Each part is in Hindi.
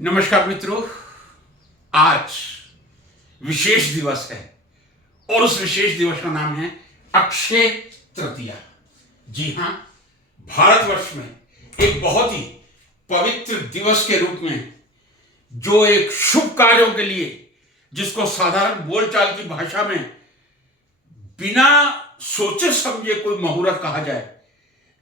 नमस्कार मित्रों। आज विशेष दिवस है और उस विशेष दिवस का नाम है अक्षय तृतीया। जी हां, भारतवर्ष में एक बहुत ही पवित्र दिवस के रूप में जो एक शुभ कार्यों के लिए, जिसको साधारण बोलचाल की भाषा में बिना सोचे समझे कोई मुहूर्त कहा जाए,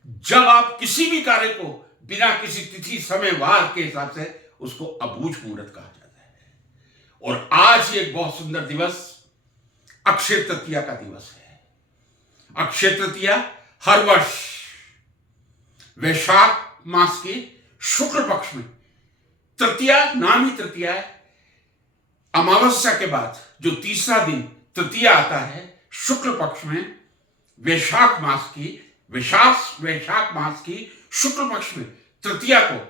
जब आप किसी भी कार्य को बिना किसी तिथि समय वार के हिसाब से उसको अबूझ मुहूर्त कहा जाता है। और आज ये एक बहुत सुंदर दिवस अक्षय तृतीया का दिवस है। अक्षय तृतीया हर वर्ष वैशाख मास के शुक्ल पक्ष में, तृतीया नाम ही तृतीया है, अमावस्या के बाद जो तीसरा दिन तृतीया आता है शुक्ल पक्ष में, वैशाख मास की शुक्ल पक्ष में तृतीया को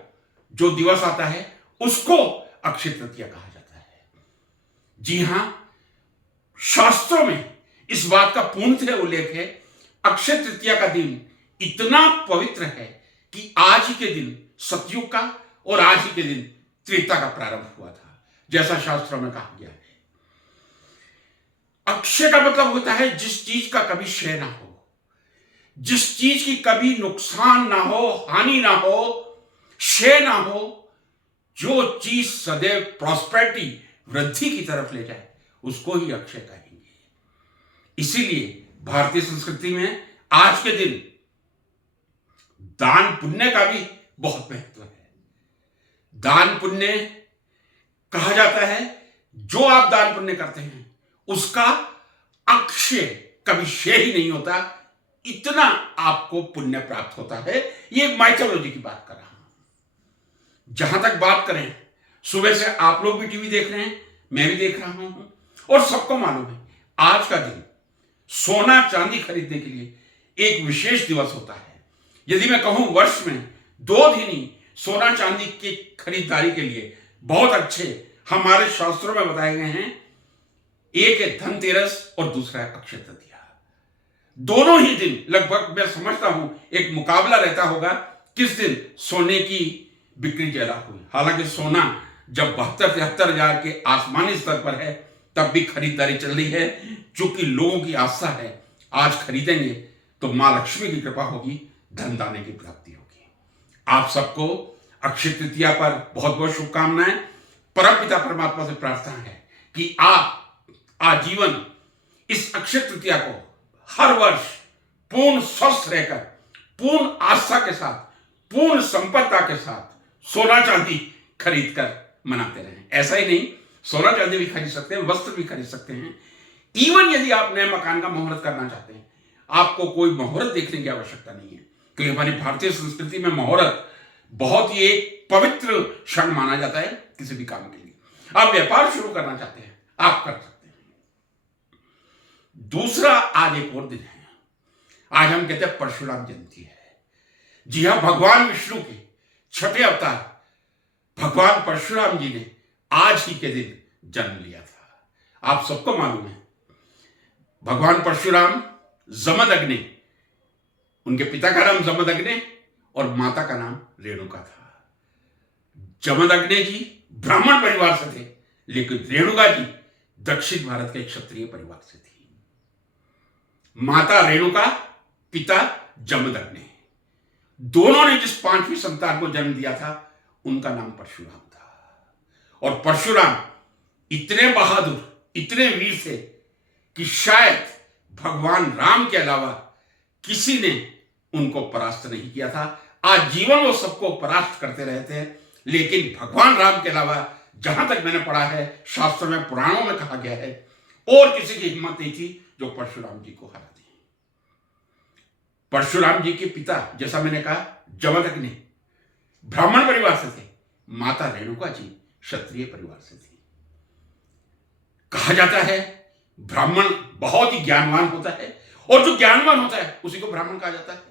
जो दिवस आता है उसको अक्षय तृतीया कहा जाता है। जी हां, शास्त्रों में इस बात का पूर्णतः उल्लेख है। अक्षय तृतीया का दिन इतना पवित्र है कि आज ही के दिन सतयुग का और आज ही के दिन त्रेता का प्रारंभ हुआ था, जैसा शास्त्रों में कहा गया है। अक्षय का मतलब होता है जिस चीज का कभी क्षय ना हो, जिस चीज की कभी नुकसान ना हो, हानि ना हो, क्षय ना हो, जो चीज सदैव प्रॉस्पेरिटी, वृद्धि की तरफ ले जाए, उसको ही अक्षय कहेंगे। इसीलिए भारतीय संस्कृति में आज के दिन दान पुण्य का भी बहुत महत्व है। दान पुण्य कहा जाता है, जो आप दान पुण्य करते हैं उसका अक्षय कभी क्षय ही नहीं होता, इतना आपको पुण्य प्राप्त होता है। ये एक माइथोलॉजी की बात कर रहा हूं। जहां तक बात करें, सुबह से आप लोग भी टीवी देख रहे हैं, मैं भी देख रहा हूं, और सबको मालूम है आज का दिन सोना चांदी खरीदने के लिए एक विशेष दिवस होता है। यदि मैं कहूं वर्ष में 2 दिन ही सोना चांदी की खरीदारी के लिए बहुत अच्छे हमारे शास्त्रों में बताए गए हैं। एक है धनतेरस और दूसरा है अक्षय तृतीया। दोनों ही दिन लगभग मैं समझता हूं एक मुकाबला रहता होगा किस दिन सोने की बिक्री ज्यादा हुई। हालांकि सोना जब 72-73 हजार के आसमानी स्तर पर है तब भी खरीदारी चल रही है, चूंकि लोगों की आस्था है आज खरीदेंगे तो मां लक्ष्मी की कृपा होगी, धन दाने की प्राप्ति होगी। आप सबको अक्षय तृतीया पर बहुत बहुत शुभकामनाएं। परमपिता परमात्मा से प्रार्थना है कि आप आजीवन इस अक्षय तृतीया को हर वर्ष पूर्ण स्वस्थ रहकर, पूर्ण आस्था के साथ, पूर्ण संपन्नता के साथ सोना चांदी खरीद कर मनाते रहें। ऐसा ही नहीं, सोना चांदी भी खरीद सकते हैं, वस्त्र भी खरीद सकते हैं। इवन यदि आप नए मकान का मुहूर्त करना चाहते हैं, आपको कोई मुहूर्त देखने की आवश्यकता नहीं है, क्योंकि हमारी भारतीय संस्कृति में मुहूर्त बहुत ही एक पवित्र क्षण माना जाता है किसी भी काम के लिए। आप व्यापार शुरू करना चाहते हैं, आप कर सकते हैं। दूसरा, आज एक और दिन है। आज हम कहते हैं परशुराम जयंती है। जी हां, भगवान विष्णु के 6ठे अवतार भगवान परशुराम जी ने आज ही के दिन जन्म लिया था। आप सबको मालूम है भगवान परशुराम जमदग्नि, उनके पिता का नाम जमदग्नि और माता का नाम रेणुका था। जमदग्नि जी ब्राह्मण परिवार से थे, लेकिन रेणुका जी दक्षिण भारत के क्षत्रिय परिवार से थी। माता रेणुका, पिता जमदग्नि, दोनों ने जिस 5वीं संतान को जन्म दिया था उनका नाम परशुराम था। और परशुराम इतने बहादुर, इतने वीर थे कि शायद भगवान राम के अलावा किसी ने उनको परास्त नहीं किया था। आज जीवन वो सबको परास्त करते रहे थे, लेकिन भगवान राम के अलावा, जहां तक मैंने पढ़ा है शास्त्र में, पुराणों में कहा गया है, और किसी की हिम्मत नहीं थी जो परशुराम जी को हरा दी। परशुराम जी के पिता, जैसा मैंने कहा, जमदग्नि ब्राह्मण परिवार से थे, माता रेणुका जी क्षत्रिय परिवार से थी। कहा जाता है ब्राह्मण बहुत ही ज्ञानवान होता है, और जो ज्ञानवान होता है उसी को ब्राह्मण कहा जाता है,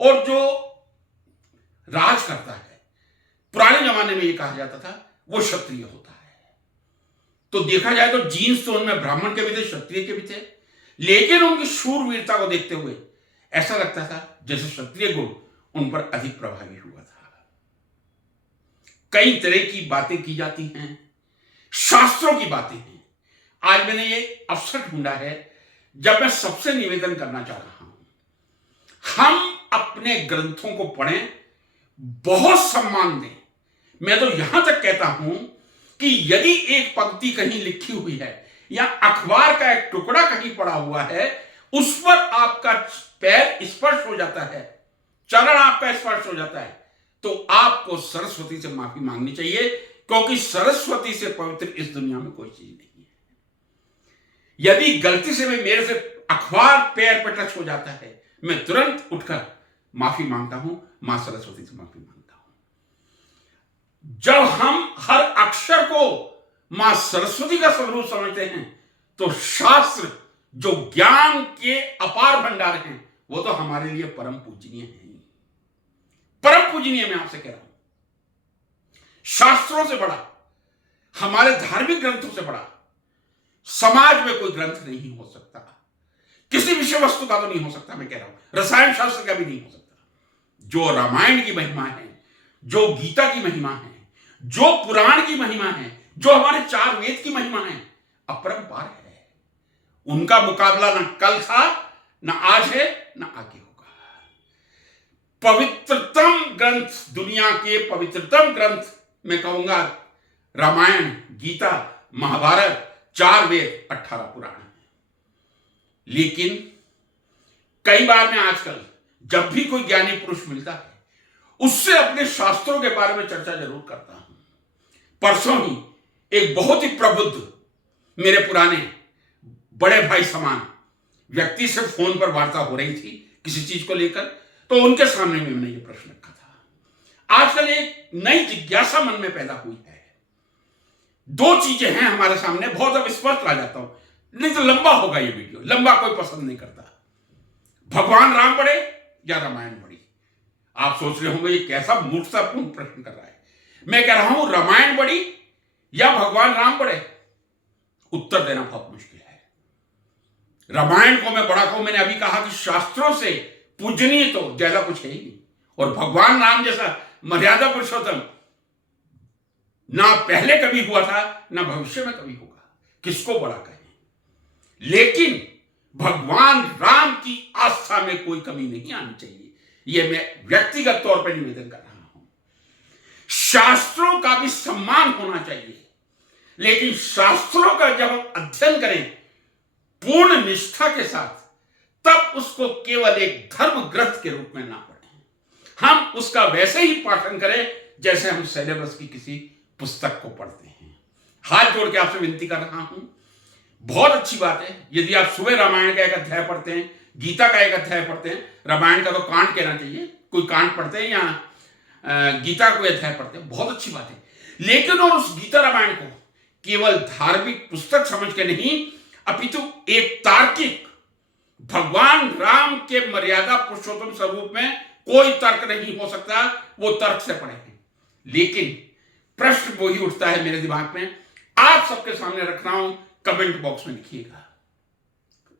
और जो राज करता है, पुराने जमाने में यह कहा जाता था, वो क्षत्रिय होता है। तो देखा जाए तो जीन्स तो उनमें ब्राह्मण के भी थे, क्षत्रिय के भी थे, लेकिन उनकी शूरवीरता को देखते हुए ऐसा लगता था जैसे क्षत्रिय गुण उन पर अधिक प्रभावी हुआ था। कई तरह की बातें की जाती हैं, शास्त्रों की बातें हैं। आज मैंने ये अवसर ढूंढा है जब मैं सबसे निवेदन करना चाह रहा हूं, हम अपने ग्रंथों को पढ़ें, बहुत सम्मान दें। मैं तो यहां तक कहता हूं कि यदि एक पंक्ति कहीं लिखी हुई है या अखबार का एक टुकड़ा कहीं पड़ा हुआ है, उस पर आपका पैर स्पर्श हो जाता है, चरण आपका स्पर्श हो जाता है, तो आपको सरस्वती से माफी मांगनी चाहिए, क्योंकि सरस्वती से पवित्र इस दुनिया में कोई चीज नहीं है। यदि गलती से भी मेरे से अखबार पैर पर टच हो जाता है, मैं तुरंत उठकर माफी मांगता हूं, मां सरस्वती से माफी मांगता हूं। जब हम हर अक्षर को मां सरस्वती का स्वरूप समझते हैं, तो शास्त्र जो ज्ञान के अपार भंडार हैं, वो तो हमारे लिए परम पूजनीय है। परम पूजनीय मैं आपसे कह रहा हूं, शास्त्रों से बड़ा, हमारे धार्मिक ग्रंथों से बड़ा समाज में कोई ग्रंथ नहीं हो सकता। किसी विषय वस्तु का तो नहीं हो सकता, मैं कह रहा हूं रसायन शास्त्र का भी नहीं हो सकता। जो रामायण की महिमा है, जो गीता की महिमा है, जो पुराण की महिमा है, जो हमारे 4 वेद की महिमा है, अपरंपार है। उनका मुकाबला ना कल था, ना आज है, ना आगे होगा। पवित्रतम ग्रंथ, दुनिया के पवित्रतम ग्रंथ मैं कहूंगा रामायण, गीता, महाभारत, 4 वेद, 18 पुराण। लेकिन कई बार मैं आजकल जब भी कोई ज्ञानी पुरुष मिलता है, उससे अपने शास्त्रों के बारे में चर्चा जरूर करता हूं। परसों ही एक बहुत ही प्रबुद्ध, मेरे पुराने बड़े भाई समान व्यक्ति से फोन पर वार्ता हो रही थी किसी चीज को लेकर, तो उनके सामने में मैंने ये प्रश्न रखा था। आजकल एक नई जिज्ञासा मन में पैदा हुई है। 2 चीजें हैं हमारे सामने, बहुत अब स्पष्ट आ जाता हूं, नहीं तो लंबा होगा ये वीडियो, लंबा कोई पसंद नहीं करता। भगवान राम बड़े या रामायण बड़ी? आप सोच रहे होंगे ये कैसा मूर्खतापूर्ण प्रश्न कर रहा है। मैं कह रहा हूं रामायण बड़ी या भगवान राम बड़े? उत्तर देना बहुत मुश्किल है। रामायण को मैं बड़ा कहूं, मैंने अभी कहा कि शास्त्रों से पूजनीय तो ज्यादा कुछ है ही नहीं, और भगवान राम जैसा मर्यादा पुरुषोत्तम ना पहले कभी हुआ था, ना भविष्य में कभी होगा। किसको बड़ा कहें? लेकिन भगवान राम की आस्था में कोई कमी नहीं आनी चाहिए, यह मैं व्यक्तिगत तौर पर निवेदन कर रहा हूं। शास्त्रों का भी सम्मान होना चाहिए, लेकिन शास्त्रों का जब हम अध्ययन करें पूर्ण निष्ठा के साथ, तब उसको केवल एक धर्म ग्रंथ के रूप में ना पढ़ें। हम उसका वैसे ही पाठन करें जैसे हम सिलेबस की किसी पुस्तक को पढ़ते हैं। हाथ जोड़ के आपसे विनती कर रहा हूं, बहुत अच्छी बात है यदि आप सुबह रामायण का एक अध्याय पढ़ते हैं, गीता का एक अध्याय पढ़ते हैं। रामायण का तो कांड कहना चाहिए, कोई कांड पढ़ते हैं या गीता को अध्याय पढ़ते हैं, बहुत अच्छी बात है। लेकिन और उस गीता रामायण को केवल धार्मिक पुस्तक समझ के नहीं, अपितु एक तार्किक, भगवान राम के मर्यादा पुरुषोत्तम स्वरूप में कोई तर्क नहीं हो सकता, वो तर्क से पढ़े हैं। लेकिन प्रश्न वही उठता है मेरे दिमाग में, आप सबके सामने रख रहा हूं, कमेंट बॉक्स में लिखिएगा।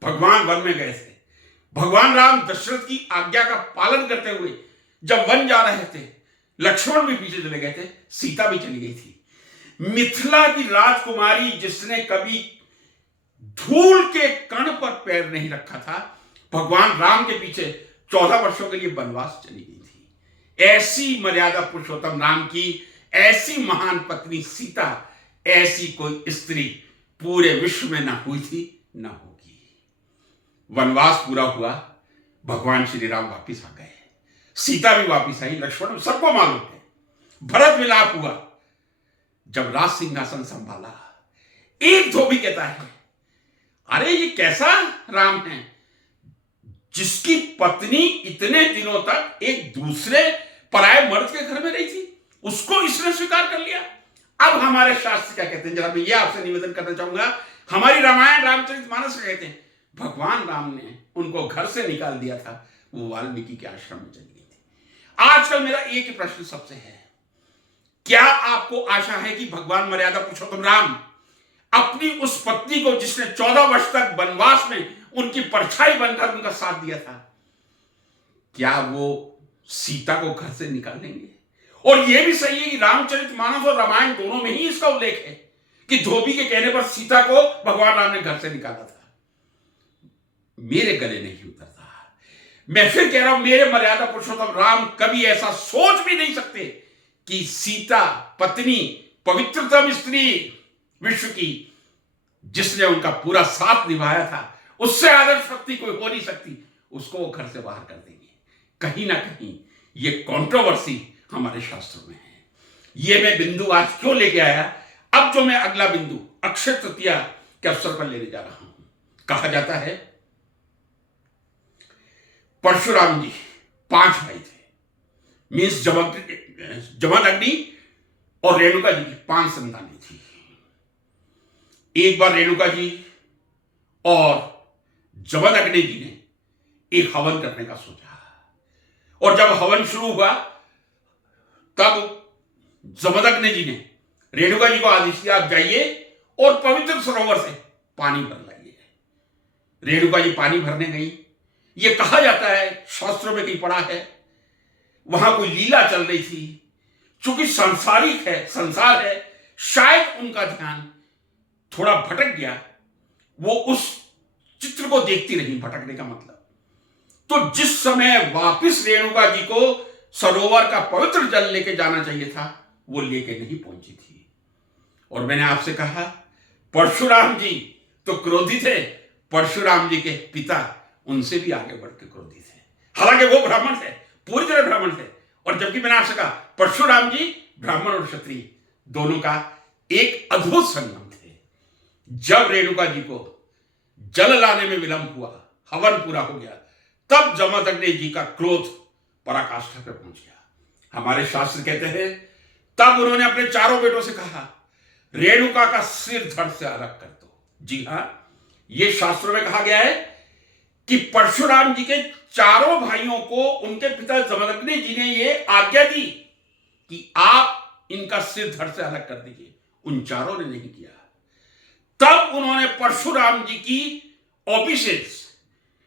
भगवान वन में गए थे, भगवान राम दशरथ की आज्ञा का पालन करते हुए जब वन जा रहे थे, लक्ष्मण भी पीछे चले गए थे, सीता भी चली गई थी। मिथिला की राजकुमारी जिसने कभी धूल के कण पर पैर नहीं रखा था, भगवान राम के पीछे 14 वर्षों के लिए वनवास चली गई थी। ऐसी मर्यादा पुरुषोत्तम राम की, ऐसी महान पत्नी सीता, ऐसी कोई स्त्री पूरे विश्व में ना हुई थी, ना होगी। वनवास पूरा हुआ, भगवान श्री राम वापिस आ गए, सीता भी वापिस आई, लक्ष्मण, सबको मालूम है। भरत विलाप हुआ, जब राज सिंहासन संभाला, एक धोबी कहता है, अरे ये कैसा राम है जिसकी पत्नी इतने दिनों तक एक दूसरे पराये मर्द के घर में रही थी, उसको इसने स्वीकार कर लिया। अब हमारे शास्त्र क्या कहते हैं, जरा मैं ये आपसे निवेदन करना चाहूंगा। हमारी रामायण रामचरितमानस में कहते हैं भगवान राम ने उनको घर से निकाल दिया था, वो वाल्मीकि के आश्रम में चली गई थी। आजकल मेरा एक ही प्रश्न सबसे है, क्या आपको आशा है कि भगवान मर्यादा पुरुषोत्तम राम अपनी उस पत्नी को, जिसने 14 वर्ष तक वनवास में उनकी परछाई बनकर उनका साथ दिया था, क्या वो सीता को घर से निकाल देंगे? और यह भी सही है कि रामचरितमानस और रामायण दोनों में ही इसका उल्लेख है कि धोबी के कहने पर सीता को भगवान राम ने घर से निकाला था। मेरे गले नहीं उतरता। मैं फिर कह रहा हूं, मेरे मर्यादा पुरुषोत्तम राम कभी ऐसा सोच भी नहीं सकते कि सीता पत्नी, पवित्रतम स्त्री विश्व की, जिसने उनका पूरा साथ निभाया था, उससे आदर्श शक्ति कोई हो नहीं सकती, उसको वो घर से बाहर कर देंगे। कहीं ना कहीं ये कंट्रोवर्सी हमारे शास्त्रों में है। ये मैं बिंदु आज क्यों लेके आया? अब जो मैं अगला बिंदु अक्षय तृतीया के अवसर पर लेने जा रहा हूं। कहा जाता है परशुराम जी 5 भाई थे, मीन्स जमदग्नि और रेणुका जी की 5 संतानें थी। एक बार रेणुका जी और जमदग्नि जी ने एक हवन करने का सोचा, और जब हवन शुरू हुआ तब जमदग्नि जी ने रेणुका जी को आदेश दिया, आप जाइए और पवित्र सरोवर से पानी भर लाइए। रेणुका जी पानी भरने गई। ये कहा जाता है, शास्त्रों में कहीं पढ़ा है, वहां कोई लीला चल रही थी। चूंकि सांसारिक है, संसार है, शायद उनका ध्यान थोड़ा भटक गया। वो उस चित्र को देखती रही, भटकने का मतलब। तो जिस समय वापिस रेणुका जी को सरोवर का पवित्र जल लेके जाना चाहिए था, वो लेके नहीं पहुंची थी। और मैंने आपसे कहा परशुराम जी तो क्रोधी थे, परशुराम जी के पिता उनसे भी आगे बढ़ के क्रोधी थे। हालांकि वो ब्राह्मण थे, पूरी तरह ब्राह्मण थे। और जबकि मैंने आपसे कहा परशुराम जी ब्राह्मण और क्षत्रिय दोनों का एक अद्भुत संगम थे। जब रेणुका जी को जल लाने में विलंब हुआ, हवन पूरा हो गया, तब जमदग्नि जी का क्रोध पराकाष्ठा पे पहुंच गया। हमारे शास्त्र कहते हैं तब उन्होंने अपने चारों बेटों से कहा, रेणुका का सिर धड़ से अलग कर दो। जी हां, यह शास्त्रों में कहा गया है कि परशुराम जी के चारों भाइयों को उनके पिता जमदग्नि जी ने यह आज्ञा दी कि आप इनका सिर धड़ से अलग कर दीजिए। उन चारों ने नहीं किया। तब उन्होंने परशुराम जी की ऑफिशियल्स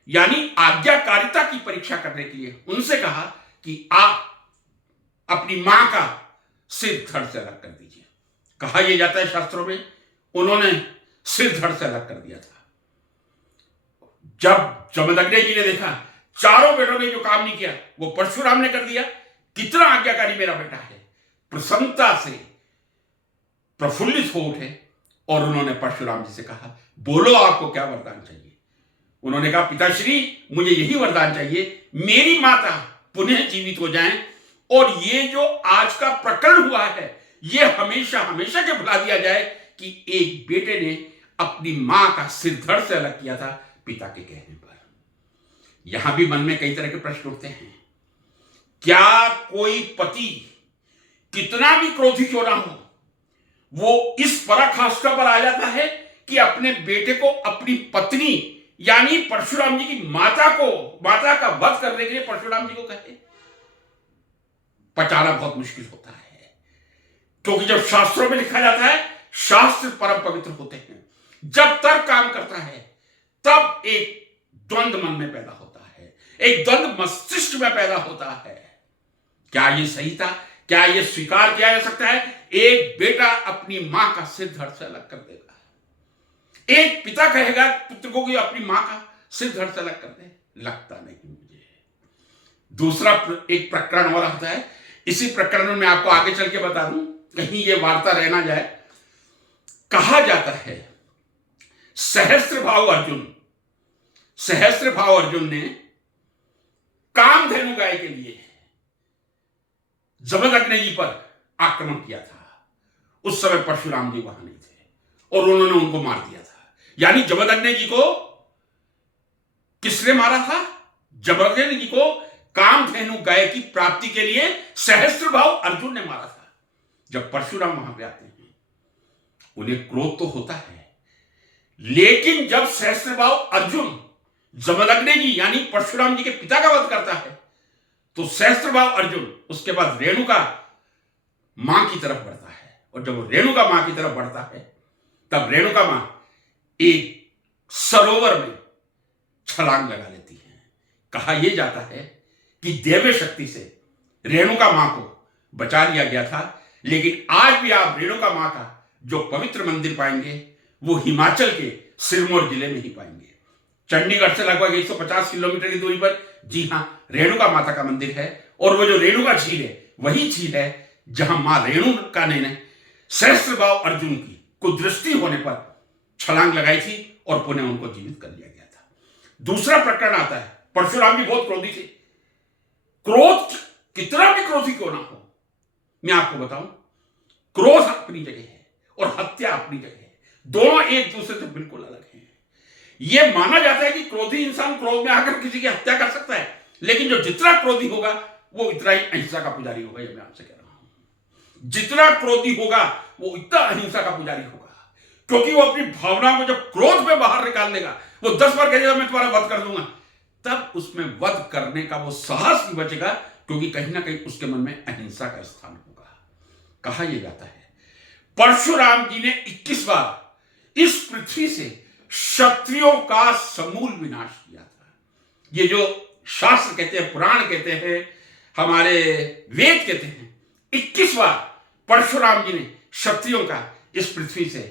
यानी आज्ञाकारिता की परीक्षा करने के लिए उनसे कहा कि आप अपनी मां का सिर धड़ से अलग कर दीजिए। कहा यह जाता है शास्त्रों में, उन्होंने सिर धड़ से अलग कर दिया था। जब जमदग्नि जी ने देखा चारों बेटों ने जो काम नहीं किया वो परशुराम ने कर दिया, कितना आज्ञाकारी मेरा बेटा है, प्रसन्नता से प्रफुल्लित हो उठे और उन्होंने परशुराम जी से कहा, बोलो आपको क्या वरदान चाहिए। उन्होंने कहा, पिताश्री मुझे यही वरदान चाहिए, मेरी माता पुनः जीवित हो जाएं और ये जो आज का प्रकरण हुआ है ये हमेशा हमेशा के भुला दिया जाए कि एक बेटे ने अपनी मां का सिर धड़ से अलग किया था पिता के कहने पर। यहां भी मन में कई तरह के प्रश्न उठते हैं। क्या कोई पति कितना भी क्रोधी क्यों ना हो, वो इस पराकाष्ठा पर आ जाता है कि अपने बेटे को अपनी पत्नी यानी परशुराम जी की माता का वध करने के लिए परशुराम जी को कहे? पचाना बहुत मुश्किल होता है, क्योंकि जब शास्त्रों में लिखा जाता है, शास्त्र परम पवित्र होते हैं। जब तर्क काम करता है तब एक द्वंद्व मन में पैदा होता है, एक द्वंद्व मस्तिष्क में पैदा होता है। क्या यह सही था? क्या यह स्वीकार किया जा सकता है? एक बेटा अपनी मां का सिर धड़ से अलग कर देगा। एक पिता कहेगा पुत्र को कि अपनी मां का सिर धड़ से अलग कर दे? लगता नहीं मुझे। दूसरा एक प्रकरण और आता है, इसी प्रकरण में आपको आगे चल के बता दूं, कहीं ये वार्ता रह ना जाए। कहा जाता है सहस्त्रभाव अर्जुन ने कामधेनु गाय के लिए जमदग्नि जी पर आक्रमण किया था। उस समय परशुराम जी वहां नहीं थे और उन्होंने उनको मार दिया था। यानी जमदग्नि जी को किसने मारा था? जमदग्नि जी को कामधेनु गाय की प्राप्ति के लिए सहस्त्रभाव अर्जुन ने मारा था। जब परशुराम वहां पे आते हैं उन्हें क्रोध तो होता है, लेकिन जब सहस्त्रभाव अर्जुन जमदग्नि जी यानी परशुराम जी के पिता का वध करता है तो सहस्त्रभाव अर्जुन उसके बाद रेणुका मां की तरफ बढ़ता है। और जब रेणुका मां की तरफ बढ़ता है तब रेणुका मां एक सरोवर में छलांग लगा लेती है। कहा यह जाता है कि दैव शक्ति से रेणुका मां को बचा लिया गया था। लेकिन आज भी आप रेणुका मां का जो पवित्र मंदिर पाएंगे वो हिमाचल के सिरमौर जिले में ही पाएंगे। चंडीगढ़ से लगभग 150 किलोमीटर की दूरी पर जी हां रेणुका माता का मंदिर है। और वो जो रेणुका झील है वही झील है जहां मां रेणुका ने सहस्त्रबाहु अर्जुन की कुदृष्टि होने पर छलांग लगाई थी और पुनः उनको जीवित कर लिया गया था। दूसरा प्रकरण आता है, परशुराम जी बहुत क्रोधी थे। क्रोध कितना भी क्रोधी क्यों ना हो, मैं आपको बताऊं, क्रोध अपनी जगह है और हत्या अपनी जगह है। दोनों एक दूसरे से बिल्कुल अलग हैं। यह माना जाता है कि क्रोधी इंसान क्रोध में आकर किसी की हत्या कर सकता है, लेकिन जो जितना क्रोधी होगा वो इतना ही अहिंसा का पुजारी होगा। ये मैं आपसे कह रहा हूं, जितना क्रोधी होगा वो इतना अहिंसा का पुजारी होगा, क्योंकि वो अपनी भावनाओं को जब क्रोध में बाहर निकाल लेगा, वो 10 बार कहेगा मैं तुम्हारा वध कर दूंगा, तब उसमें वध करने का वो साहस नहीं बचेगा, क्योंकि कहीं ना कहीं उसके मन में अहिंसा का स्थान होगा। कहा यह जाता है परशुराम जी ने 21 बार इस पृथ्वी से क्षत्रियों का समूल विनाश किया था। ये जो शास्त्र कहते हैं, पुराण कहते हैं, हमारे वेद कहते हैं, 21 बार परशुराम जी ने क्षत्रियों का इस पृथ्वी से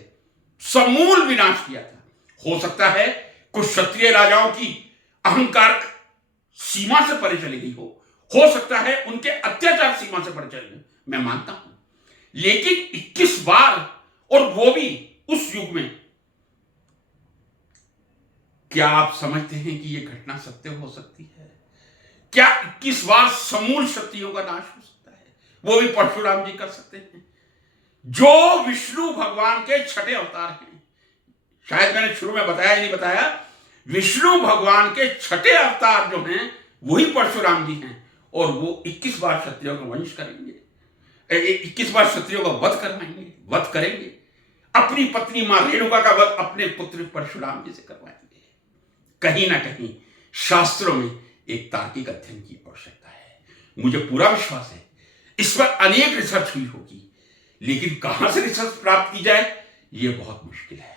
समूल विनाश किया था। हो सकता है कुछ क्षत्रिय राजाओं की अहंकार सीमा से परे चली गई हो सकता है उनके अत्याचार सीमा से परे चले गए, मैं मानता हूं, लेकिन 21 बार, और वो भी उस युग में, क्या आप समझते हैं कि यह घटना सत्य हो सकती है? क्या 21 बार समूल क्षत्रियों का नाश हो सकता है? वो भी परशुराम जी कर सकते हैं, जो विष्णु भगवान के छठे अवतार हैं। शायद मैंने शुरू में बताया नहीं बताया, विष्णु भगवान के छठे अवतार जो हैं वही परशुराम जी हैं, और वो 21 बार क्षत्रियों का वंश करेंगे, 21 बार क्षत्रियों का वध करवाएंगे, वध करेंगे। अपनी पत्नी मां रेणुका का वध अपने पुत्र परशुराम जी से करवाएंगे। कहीं ना कहीं शास्त्रों में एक तार्किक अध्ययन की आवश्यकता है। मुझे पूरा विश्वास है इस पर अनेक रिसर्च हुई होगी, लेकिन कहां से रिसर्च प्राप्त की जाए यह बहुत मुश्किल है।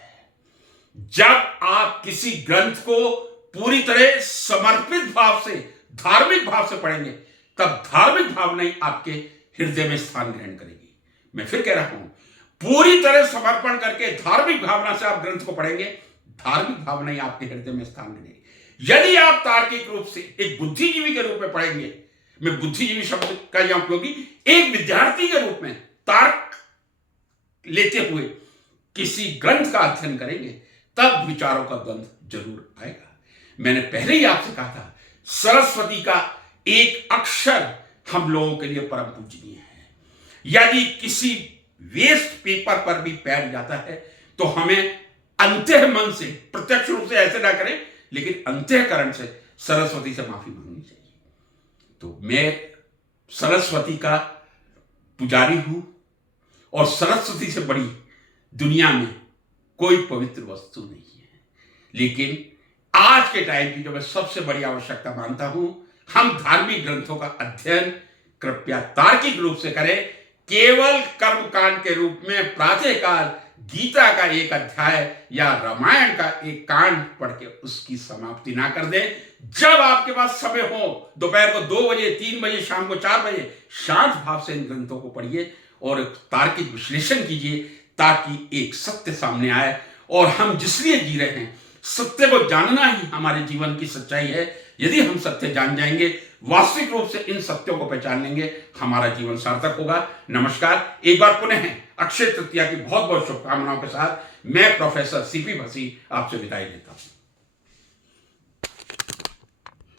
जब आप किसी ग्रंथ को पूरी तरह समर्पित भाव से, धार्मिक भाव से पढ़ेंगे, तब धार्मिक भावनाएं आपके हृदय में स्थान ग्रहण करेगी। मैं फिर कह रहा हूं, पूरी तरह समर्पण करके धार्मिक भावना से आप ग्रंथ को पढ़ेंगे, धार्मिक भावनाएं आपके हृदय में स्थान ग्रहणेगी। यदि आप तार्किक रूप से एक बुद्धिजीवी के रूप में पढ़ेंगे, मैं बुद्धिजीवी शब्द का यहां उपयोगी, एक विद्यार्थी के रूप में तर्क लेते हुए किसी ग्रंथ का अध्ययन करेंगे, तब विचारों का द्वंद्व जरूर आएगा। मैंने पहले ही आपसे कहा था, सरस्वती का एक अक्षर हम लोगों के लिए परम पूजनीय है। यदि किसी वेस्ट पेपर पर भी पैर जाता है तो हमें अंतः मन से, प्रत्यक्ष रूप से ऐसे ना करें, लेकिन अंतःकरण से सरस्वती से माफी मांगनी चाहिए। तो मैं सरस्वती का पुजारी हूं, और सरस्वती से बड़ी दुनिया में कोई पवित्र वस्तु नहीं है। लेकिन आज के टाइम की जो मैं सबसे बड़ी आवश्यकता मानता हूं, हम धार्मिक ग्रंथों का अध्ययन कृपया तार्किक रूप से करें। केवल कर्मकांड के रूप में प्रातःकाल गीता का एक अध्याय या रामायण का एक कांड पढ़ के उसकी समाप्ति ना कर दें। जब आपके पास समय हो, दोपहर को 2 बजे, 3 बजे, शाम को 4 बजे, शांत भाव से इन ग्रंथों को पढ़िए और तार्किक विश्लेषण कीजिए, ताकि एक सत्य सामने आए। और हम जिसलिए जी रहे हैं, सत्य को जानना ही हमारे जीवन की सच्चाई है। यदि हम सत्य जान जाएंगे, वास्तविक रूप से इन सत्यों को पहचान लेंगे, हमारा जीवन सार्थक होगा। नमस्कार, एक बार पुनः अक्षय तृतीया की बहुत बहुत शुभकामनाओं के साथ मैं प्रोफेसर सीपी भसी आपसे विदाई लेता हूं।